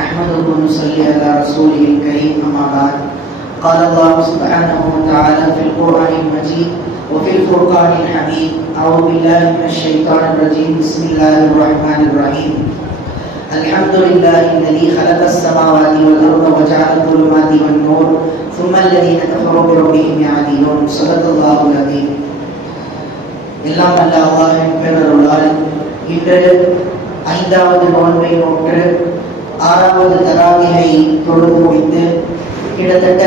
نحمده ونصلي على رسوله الكريم أما بعد. قال الله سبحانه وتعالى في القرآن المجيد وفي الفرقان الحميد: أعوذ بالله من الشيطان الرجيم. بسم الله الرحمن الرحيم. الحمد لله الذي خلق السماوات والأرض وجعل الظلمات والنور ثم الذين كفروا بربهم يعدلون. صدق الله العظيم. எல்லாம் அல்ல அல்லாஹ்வின் பேரருளால் இன்று 5வது நோன்பை நோற்று 6வது தராவியை தொழுது முடித்து கிட்டத்தட்ட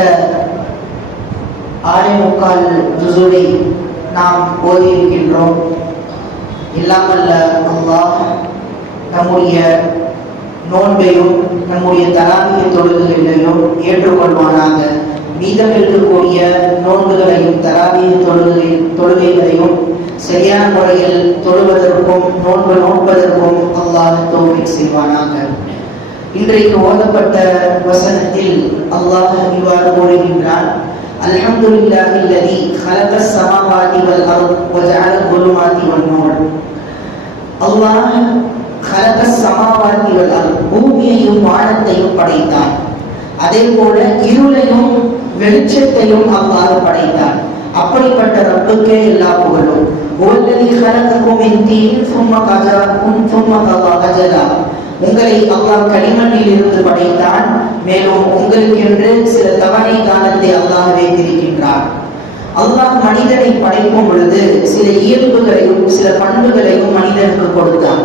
6.25 ஜுஸுவை நாம் ஓதியிருக்கின்றோம். எல்லாம் அல்ல அல்லாஹ் நம்முடைய நோன்பையும் நம்முடைய தராவிய தொழுகைகளையும் ஏற்றுக்கொள்வானாக. மீதம் இருக்கக்கூடிய நோன்புகளையும் தராவிய தொழுகைகளையும் சரியான முறையில் தொழுவதற்கும் நோன்பு நோன்பதற்கும் அல்லாஹ் தௌஃபீக் செய்வானாக. இன்றைக்கு ஓதப்பட்ட வசனத்தில் அல்லாஹ் இவ்வாறு கூறுகின்றான்: அல்ஹம்துலில்லாஹி அல்லதி ஹலகஸ் ஸமாவாதி வல் அர்த் வஜஅல ظுலுமாதி வன் நூர். அல்லாஹ் ஹலகஸ் ஸமாவாதி வல் அர்த், பூமியையும் வானத்தையும் படைத்தான். அதே போல இருளையும் வெளிச்சத்தையும் அல்லாஹ் படைத்தான். அப்படிப்பட்ட ரப்புக்கே எல்லா புகழும். வல்லதி ஹலககும் மின் தீன் ثم قضى أجلا. உங்களை அல்லாஹ் களிமண்ணில் இருந்து படைத்தான். மேலும் உங்களுக்கென்று சில தவணை காலத்தை அல்லாஹ் வைத்திருக்கின்றான். அல்லாஹ் மனிதனை படைக்கும் பொழுது சில இயல்புகளையும் சில பண்புகளையும் மனிதனுக்கு கொடுத்தான்.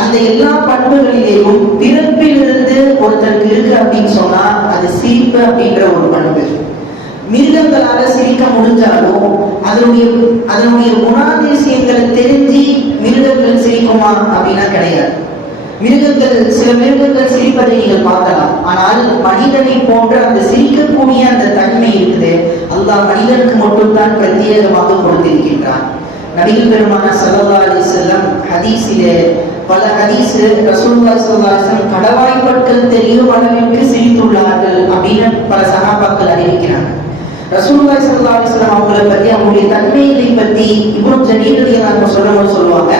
அந்த எல்லா பண்புகளிலேயும் பிறப்பிலிருந்து ஒருத்தருக்கு இருக்கு அப்படின்னு சொன்னா அது சிரிப்பு அப்படின்ற ஒரு பண்பு. மிருகங்களால சிரிக்க முடிஞ்சாலும் அதனுடைய குணாதிசயங்களை தெரிஞ்சு மிருகங்கள் சிரிக்குமா அப்படின்னா கிடையாது. சில மிருகங்கள் சிரிப்பதை நீங்கள் பார்க்கலாம். ஆனால் மனிதனை போன்ற அந்த சிரிக்கக்கூடிய அந்த தன்மை இருக்குது, அல்லாஹ் மனிதனுக்கு மட்டும்தான் பிரத்யேகமாக கொடுத்திருக்கின்றான். நபிகள் பெருமானார் ஸல்லல்லாஹு அலைஹி வஸல்லம் ஹதீஸிலே பல ஹதீஸ் ரசூலுல்லாஹி ஸல்லல்லாஹு அலைஹி வஸல்லம் கடவாய்ப்பற்கள் தெரியும் அளவிற்கு சிரித்துள்ளார்கள் அப்படின்னு பல சஹாபாக்கள் அறிவிக்கிறாங்க. ரசூலுல்லாஹி ஸல்லல்லாஹு அலைஹி வஸல்லம் அவங்களை பத்தி, அவங்களுடைய தன்மைகளை பத்தி இப்னு ஜரீர் ரலியல்லாஹு சொல்லும்போது சொல்லுவாங்க: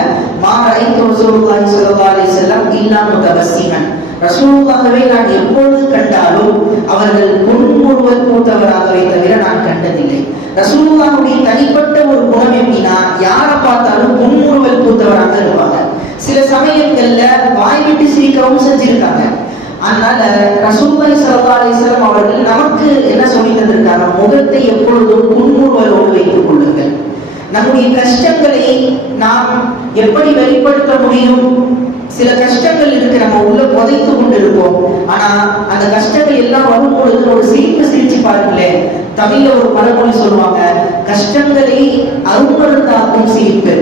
மா ரஅய்து ரசூலுல்லாஹி ஸல்லல்லாஹு அலைஹி வஸல்லம் இல்லா முதபஸ்ஸிமன். ரசூலுல்லாஹ்வை நான் எப்பொழுது கண்டாலும் அவர்கள் புன்முறுவல் பூத்தவராகவே தவிர நான் கண்டதில்லை. ரசூலுல்லாஹ்வுடைய தனிப்பட்ட ஒரு குணம் எப்படின்னா, யாரை பார்த்தாலும் புன்முறுவல் பூத்தவராக இருப்பாங்க. சில சமயங்கள்ல வாய் விட்டு சிரிக்கவும் செஞ்சிருக்காங்க. அதனால ரசூலுல்லாஹி ஸல்லல்லாஹு அலைஹி வஸல்லம் அவர்கள் நமக்கு என்ன சொல்லி தந்திருக்காங்க? முகத்தை எப்பொழுதும் புன்முறுவலோடு வைத்துக் கொள்ளுங்கள். நம்முடைய கஷ்டங்களை நாம் எப்படி வெளிப்படுத்த முடியும்? சில கஷ்டங்கள் இருக்கு, நம்ம உள்ள புதைத்து கொண்டு இருப்போம். ஆனா அந்த கஷ்டங்கள் எல்லாம் வரும் பொழுது ஒரு சிரிப்பு சிரிச்சு பாருங்களேன். தமிழ்ல ஒரு பழமொழி சொல்லுவாங்க: கஷ்டங்களை அருமருந்தாக்கும் சிரிப்பு.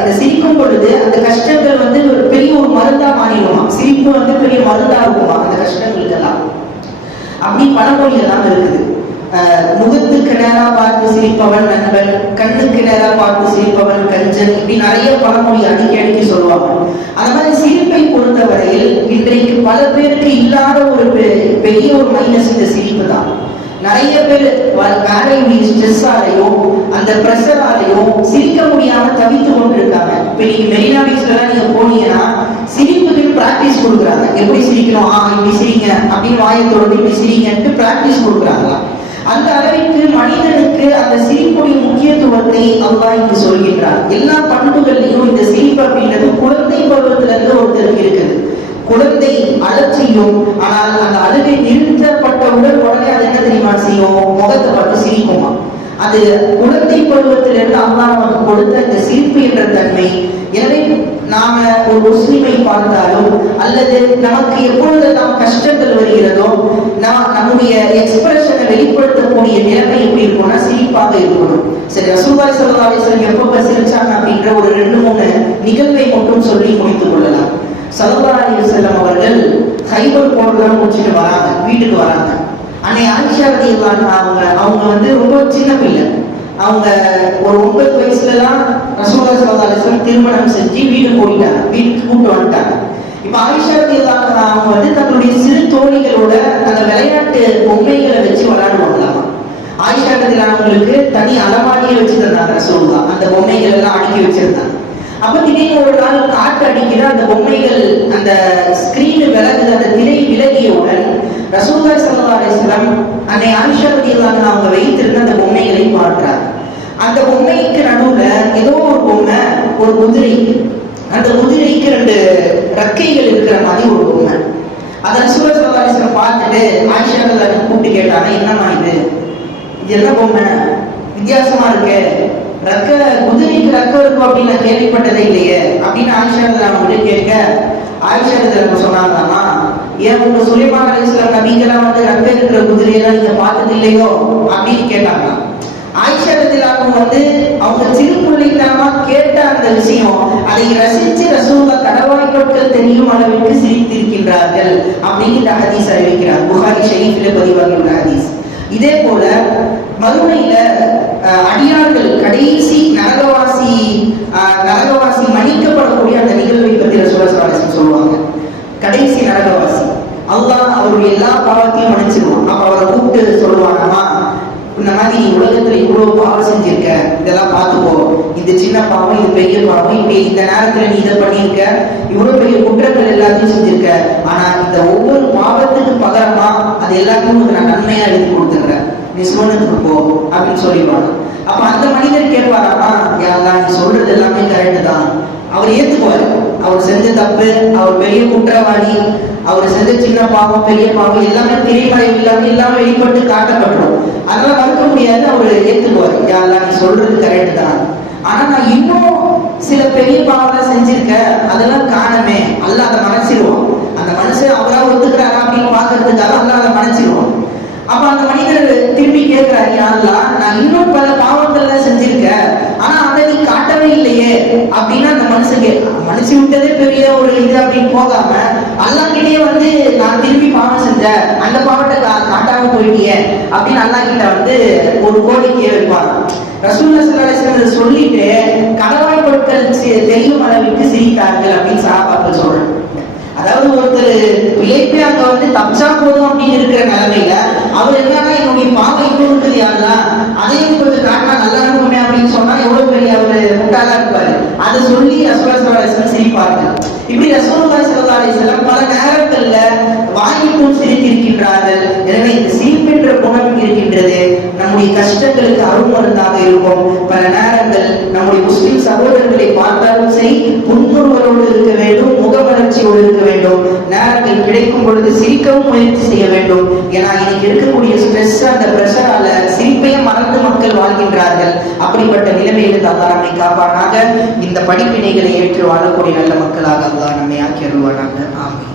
இந்த சிரிக்கும் பொழுது அந்த கஷ்டங்கள் ஒரு பெரிய ஒரு மருந்தா மாறிடுமா. சிரிப்பு பெரிய மருந்தா இருக்குமா அந்த கஷ்டங்களுக்கெல்லாம். அப்படி பழமொழி எல்லாம் இருக்குது. முகத்துக்கு நேரா பார்த்து சிரிப்பவன் நண்பன், கண்ணுக்கு நேரா பார்த்து சிரிப்பவன் கஞ்சன், இப்படி நிறைய பழமொழி அடிக்கடி சொல்லுவாங்க. அந்த மாதிரி சிரிப்பை பொறுத்தவரையில் இன்றைக்கு பல பேருக்கு இல்லாத ஒரு பெரிய ஒரு மைனஸ் இந்த சிரிப்பு தான். நிறைய பேர் வேலையுடைய ஸ்ட்ரெஸ்ஸாலையும் அந்த ப்ரெஷராலையும் சிரிக்க முடியாம தவித்து கொண்டிருக்காங்க. இப்ப நீங்க மெரினா பீச்லாம் நீங்க போனீங்கன்னா சிரிப்புக்கு பிராக்டிஸ் கொடுக்குறாங்க. எப்படி சிரிக்கணும், இப்படி சிரிங்க அப்படின்னு வாயத்தோடு இப்படி சிரிங்கன்ட்டு பிராக்டிஸ் கொடுக்குறாங்களா. அந்த அளவிற்கு மனிதனுக்கு அந்த சிரிப்புடைய முக்கியத்துவத்தை அல்லாஹ் இங்கு சொல்கின்றார். எல்லா பண்புகள்லையும் இந்த சிரிப்பு அப்படின்றது குழந்தை பருவத்துல இருந்து ஒருத்தருக்கு இருக்குது. குழந்தை அலட்சியும், ஆனால் அந்த அழுகை நிறுத்தப்பட்டவுடன் உடனே அது என்ன தெரியுமா செய்யும்? முகத்தை பார்த்து சிரிக்குமா. அது குழந்தை பருவத்திலிருந்து அல்லாஹ் நமக்கு கொடுத்த இந்த சிரிப்பு என்ற தன்மை. எனவே நாம ஒரு முஸ்லிமை பார்த்தாலும் அல்லது நமக்கு எப்பொழுதெல்லாம் கஷ்டங்கள் வருகிறதோ நம்முடைய எக்ஸ்பிரஷனை வெளிப்படுத்தக்கூடிய நிலைமை எப்படி இருக்கும்னா சிரிப்பாக இருக்கணும். சரி, ரசூலுல்லாஹி ஸல்லல்லாஹு அலைஹி வஸல்லம் எப்ப சிரிச்சாங்க அப்படின்ற ஒரு 2-3 நிகழ்வை மட்டும் சொல்லி முடித்துக் கொள்ளலாம். ஸல்லல்லாஹு அலைஹி வஸல்லம் அவர்கள் கைபர் போர்லாம் முடிச்சுட்டு வராங்க, வீட்டுக்கு வராங்க. அன்னை ஆயிஷா ரலியல்லாஹு அவங்க ரொம்ப சின்ன பிள்ளை. அவங்க ஒரு 9 வயசுலலாம் ரசூலுல்லாஹி ஸல்லல்லாஹு அலைஹி வஸல்லம் திருமணம் செஞ்சு வீட்டுக்கு போயிட்டாங்க, வீட்டுக்கு கூப்பிட்டு வந்துட்டாங்க. இப்ப ஆயிஷா ரலியல்லாஹு அவங்க தங்களுடைய சிறு தோழிகளோட அந்த விளையாட்டு பொம்மைகளை வச்சு விளையாடுவாங்களாமா. ஆயிஷா ரலியல்லாஹு அவங்களுக்கு தனி அலமாரியை வச்சு தந்தாங்க ரசூலுல்லாஹ். அந்த பொம்மைகள் எல்லாம் அடுக்கி வச்சிருந்தாங்க. அப்ப திடீர்னு ஒரு நாள் காற்று அடிக்கிற அந்த பொம்மைகள் அந்த ஸ்கிரீன் விலகுது, அந்த திரை விலகியவுடன் ரசூலுல்லாஹி ஸல்லல்லாஹு அலைஹி வஸல்லம் அன்னை ஆயிஷா ரலியல்லாஹு அன்ஹா அவங்க வைத்திருந்த அந்த பொம்மைகளை பார்க்கிறார். அந்த பொம்மைக்கு நடுவுல ஏதோ ஒரு பொம்மை, ஒரு குதிரை, அந்த குதிரைக்கு 2 ரெக்கைகள் இருக்கிற மாதிரி ஒரு பொம்மை. அதை ரசூலுல்லாஹி ஸல்லல்லாஹு அலைஹி வஸல்லம் பார்த்துட்டு ஆயிஷா ரலியல்லாஹு அன்ஹா கூப்பிட்டு கேட்டாங்க, என்னம்மா இது என்ன பொம்மை, வித்தியாசமா இருக்கு, குதிரைக்கு ரெக்கை இருக்கும் அப்படின்னு நான் கேள்விப்பட்டதே இல்லையே அப்படின்னு ஆயிஷா ரலியல்லாஹு அன்ஹா கேட்க, ஆயிஷா ரலியல்லாஹு அன்ஹா சொன்னாங்களாமா, ஏன் உங்க சுலைமான் அலைஹிஸ்ஸலாம் நபிகெல்லாம் ரெக்கை இருக்கிற குதிரையெல்லாம் நீங்க பார்த்தது இல்லையோ அப்படின்னு கேட்டாங்களாம். ஆயிஷா ரலியல்லாஹு அன்ஹா அவங்க சிறு பிள்ளைத்தனமா கேட்ட அந்த விஷயம், அதை ரசிச்சு ரசூலுல்லாஹ் கடவாய் பொருட்கள் தெரியும் அளவிற்கு சிரித்திருக்கின்றார்கள் அப்படின்னு இந்த ஹதீஸ் அறிவிக்கிறார். புகாரி ஷரீஃபில் பதிவாகியுள்ள ஹதீஸ். இதே போல மறுமையில அடியார்கள் கடைசி நரகவாசி மன்னிக்கப்படக்கூடிய அந்த நிகழ்வை பற்றி ரசூலுல்லாஹி ஸல்லல்லாஹு அலைஹி வஸல்லம் சொல்லுவாங்க. கடைசி நரகவாசி அல்லாஹ் அவருடைய எல்லா பாவத்தையும் மன்னிச்சிருவான். அப்ப அவரை கூப்பிட்டு சொல்லுவாங்கம்மா, இந்த மாதிரி நீ உலகத்துல இவ்வளவு பாவம் செஞ்சிருக்க, இதெல்லாம் பார்த்துக்கோ, இது சின்ன பாவம், இது பெரிய பாவம், இப்ப இந்த நேரத்துல நீ இதை பண்ணியிருக்க, இவ்வளவு பெரிய குற்றங்கள் எல்லாத்தையும் செஞ்சிருக்க, ஆனா இந்த ஒவ்வொரு பாவத்துக்கு பகரமா அது எல்லாத்தையும் உனக்கு நான் நன்மையா எழுதி கொடுத்துக்கிறேன், நீ சுவனத்துக்கு போ அப்படின்னு சொல்லிடுவாங்க. அப்ப அந்த மனிதர் கேட்பாராமா, யாரெல்லாம் நீ சொல்றது எல்லாமே கரெக்டு தான், அவர் ஏத்துக்குவாரு, அவர் செஞ்ச தப்பு, அவர் பெரிய குற்றவாளி, அவர் செஞ்ச சின்ன பாவம் பெரிய பாவம் எல்லாமே திரைமறை இல்லாம வெளிப்பட்டு காட்டப்பட்டுரும். அதெல்லாம் மறுக்க முடியாது, அவர் ஏத்துக்குவாரு, யாரெல்லாம் நீ சொல்றது கரெக்டு தான், ஆனா நான் இன்னும் சில பெரிய பாவம் செஞ்சிருக்க, அதெல்லாம் காணமே, அல்லாஹ் அதை மறைச்சிருவான். அந்த மனுஷன் அவரா ஒத்துக்கிறாரா அப்படின்னு பாக்குறதுக்காக அல்லாஹ் அதை மறைச்சிருவான். அப்ப அந்த மனிதர் திரும்பி கேட்கிறாரு, யா அல்லாஹ் நான் இன்னும் பல பாவங்கள்ல செஞ்சிருக்கேன், ஆனா அதை நீ காட்டவே இல்லையே அப்படின்னா அந்த மனுஷன் விட்டதே பெரிய ஒரு இது அப்படின்னு போகாம அல்லாஹ்கிட்டயே வந்து நான் திரும்பி பாவம் செஞ்சேன், அந்த பாவத்தை காட்டாம போயிட்டியே அப்படின்னு அல்லாஹ் கிட்ட வந்து ஒரு கோரிக்கையை வைப்பாங்க. ரசூலுல்லாஹி ஸல்லல்லாஹு அலைஹி வஸல்லம் சொல்லிட்டு கடவாய் பொருட்கள் தெரியும் அளவிற்கு சிரித்தார்கள் அப்படின்னு சஹாபாக்கள் சொல்றாங்க. அதாவது ஒருத்தர் பிழைப்பே அங்க வந்து தப்சா போதும் அப்படின்னு இருக்கிற நிலைமையில அவர் என்னன்னா என்னுடைய பாவம் இன்னும் இருக்குது யாருலா, அதையும் கொஞ்சம் காட்டினா நல்லா இருக்குமே அப்படின்னு சொன்னா எவ்வளவு பெரிய அவரு முட்டாளா இருப்பாரு. அதை சொல்லி ரசூலுல்லாஹி ஸல்லல்லாஹு அலைஹி வஸல்லம் சிரிப்பார்கள். இப்படி ரசூலுல்லாஹி ஸல்லல்லாஹு அலைஹி வஸல்லம் பல நேரங்கள்ல வாய்ப்பும் சிரித்திருக்கின்றார்கள். எனவே இந்த சிரிப்பென்ற குணம் இருக்கின்றது நம்முடைய கஷ்டங்களுக்கு அருமருந்தாக இருக்கும். பல நேரங்கள் நம்முடைய முஸ்லிம் சகோதரர்களை பார்த்தாலும் சரி புன்முறுவலோடு இருக்க வேண்டும், முகமலர்ச்சியோடு இருக்க வேண்டும். நேரங்கள் கிடைக்கும் பொழுது சிரிக்கவும் முயற்சி செய்ய வேண்டும். ஏன்னா இன்னைக்கு இருக்கக்கூடிய ஸ்ட்ரெஸ், அந்த பிரஷரால சிரிப்பையும் மறந்து மக்கள் வாழ்கின்றார்கள். அப்படிப்பட்ட நிலைமையிலிருந்து அல்லாஹ் நம்மை காப்பானாக. இந்த படிப்பினைகளை ஏற்று வாழக்கூடிய நல்ல மக்களாக அல்லாஹ் நம்மை ஆக்கி அருள்வானாக. ஆமீன்.